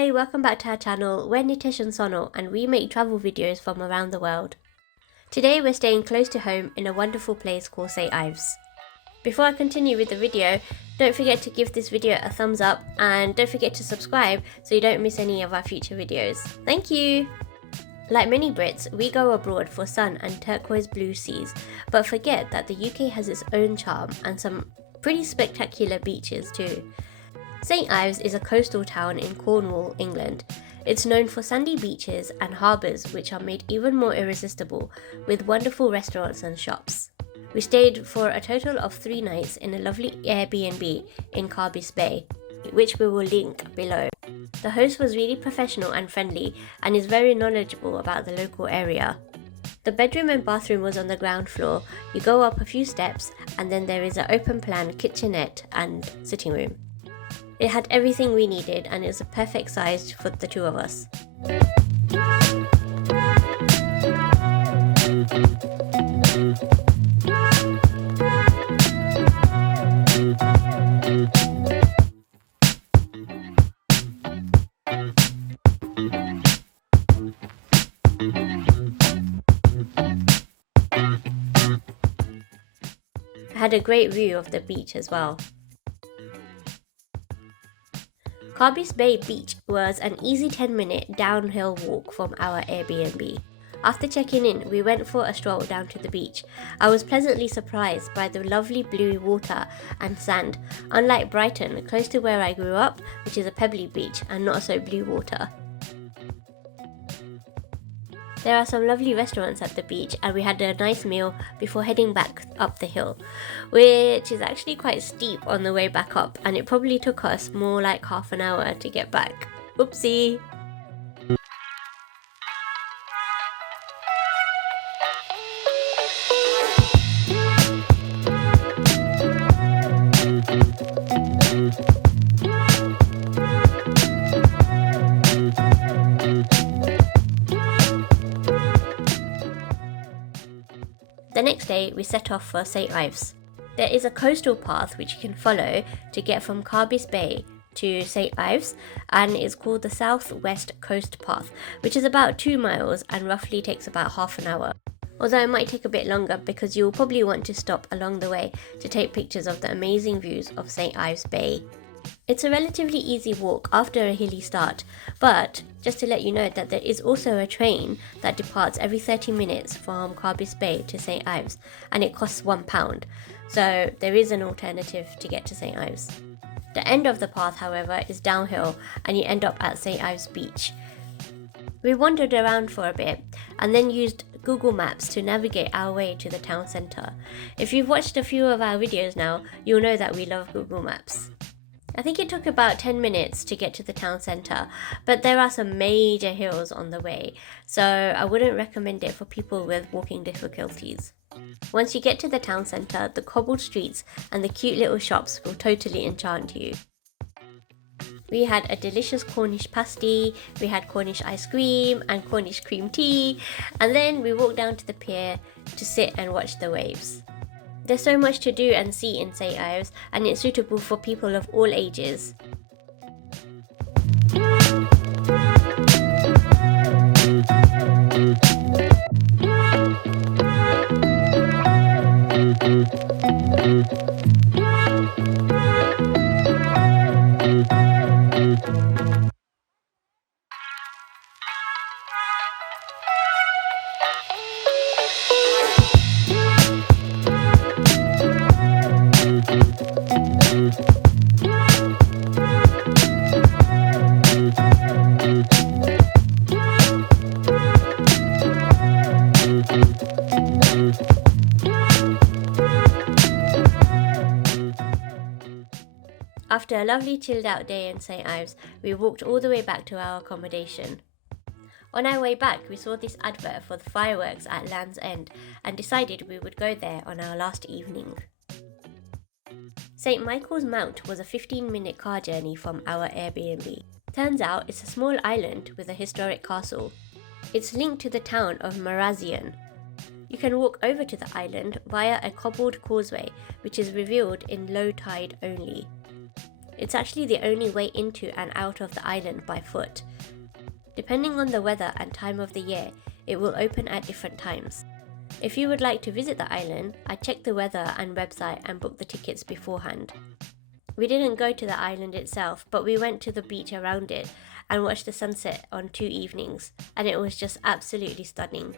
Hi, welcome back to our channel. We're Nitish and Sonal and we make travel videos from around the world. Today we're staying close to home in a wonderful place called St Ives. Before I continue with the video, don't forget to give this video a thumbs up and don't forget to subscribe so you don't miss any of our future videos. Thank you! Like many Brits, we go abroad for sun and turquoise blue seas, but forget that the UK has its own charm and some pretty spectacular beaches too. St Ives is a coastal town in Cornwall, England. It's known for sandy beaches and harbours which are made even more irresistible with wonderful restaurants and shops. We stayed for a total of 3 nights in a lovely Airbnb in Carbis Bay, which we will link below. The host was really professional and friendly and is very knowledgeable about the local area. The bedroom and bathroom was on the ground floor. You go up a few steps and then there is an open plan kitchenette and sitting room. It had everything we needed and it was a perfect size for the two of us. I had a great view of the beach as well. Carbis Bay Beach was an easy 10-minute downhill walk from our Airbnb. After checking in, we went for a stroll down to the beach. I was pleasantly surprised by the lovely blue water and sand, unlike Brighton, close to where I grew up, which is a pebbly beach and not so blue water. There are some lovely restaurants at the beach and we had a nice meal before heading back up the hill, which is actually quite steep on the way back up and it probably took us more like half an hour to get back. Oopsie! The next day we set off for St Ives. There is a coastal path which you can follow to get from Carbis Bay to St Ives and it's called the South West Coast Path, which is about 2 miles and roughly takes about half an hour. Although it might take a bit longer because you'll probably want to stop along the way to take pictures of the amazing views of St Ives Bay. It's a relatively easy walk after a hilly start, but just to let you know that there is also a train that departs every 30 minutes from Carbis Bay to St Ives and it costs £1, so there is an alternative to get to St Ives. The end of the path, however, is downhill and you end up at St Ives Beach. We wandered around for a bit and then used Google Maps to navigate our way to the town centre. If you've watched a few of our videos now, you'll know that we love Google Maps. I think it took about 10 minutes to get to the town centre, but there are some major hills on the way, so I wouldn't recommend it for people with walking difficulties. Once you get to the town centre, the cobbled streets and the cute little shops will totally enchant you. We had a delicious Cornish pasty, we had Cornish ice cream and Cornish cream tea, and then we walked down to the pier to sit and watch the waves. There's so much to do and see in St Ives and it's suitable for people of all ages. After a lovely chilled out day in St Ives, we walked all the way back to our accommodation. On our way back, we saw this advert for the fireworks at Land's End and decided we would go there on our last evening. St Michael's Mount was a 15-minute car journey from our Airbnb. Turns out it's a small island with a historic castle. It's linked to the town of Marazion. You can walk over to the island via a cobbled causeway which is revealed in low tide only. It's actually the only way into and out of the island by foot. Depending on the weather and time of the year, it will open at different times. If you would like to visit the island, I checked the weather and website and booked the tickets beforehand. We didn't go to the island itself, but we went to the beach around it and watched the sunset on 2 evenings, and it was just absolutely stunning.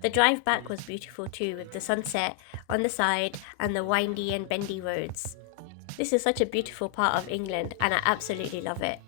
The drive back was beautiful too, with the sunset on the side and the windy and bendy roads. This is such a beautiful part of England and I absolutely love it.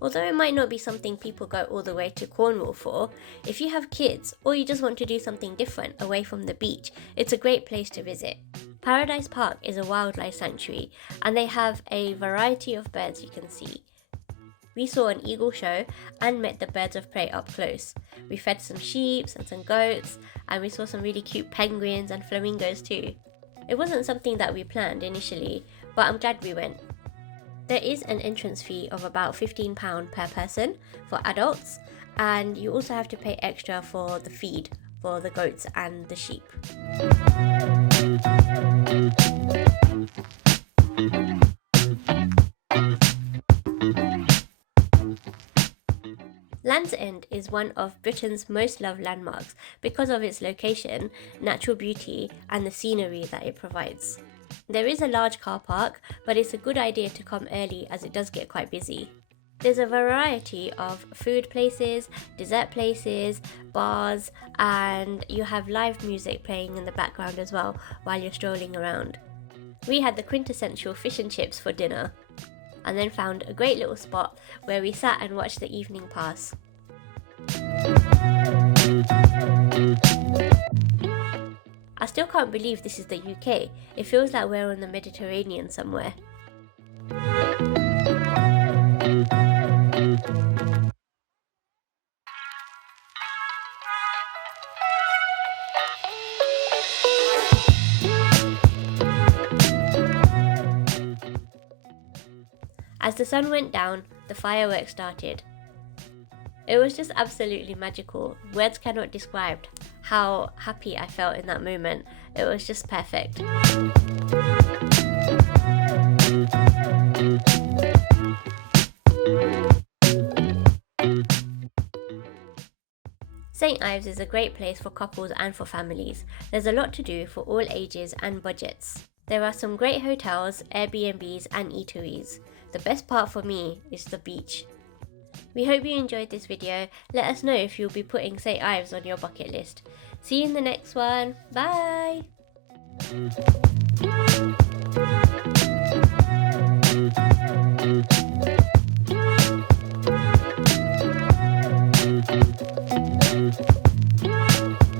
Although it might not be something people go all the way to Cornwall for, if you have kids or you just want to do something different away from the beach, it's a great place to visit. Paradise Park is a wildlife sanctuary and they have a variety of birds you can see. We saw an eagle show and met the birds of prey up close. We fed some sheep and some goats, and we saw some really cute penguins and flamingos too. It wasn't something that we planned initially, but I'm glad we went. There is an entrance fee of about £15 per person for adults, and you also have to pay extra for the feed for the goats and the sheep. Land's End is one of Britain's most loved landmarks because of its location, natural beauty, and the scenery that it provides. There is a large car park, but it's a good idea to come early as it does get quite busy. There's a variety of food places, dessert places, bars, and you have live music playing in the background as well while you're strolling around. We had the quintessential fish and chips for dinner, and then found a great little spot where we sat and watched the evening pass. I still can't believe this is the UK. It feels like we're on the Mediterranean somewhere. As the sun went down, the fireworks started. It was just absolutely magical. Words cannot describe how happy I felt in that moment. It was just perfect. St Ives is a great place for couples and for families. There's a lot to do for all ages and budgets. There are some great hotels, Airbnbs and eateries. The best part for me is the beach. We hope you enjoyed this video. Let us know if you'll be putting St Ives on your bucket list. See you in the next one. Bye!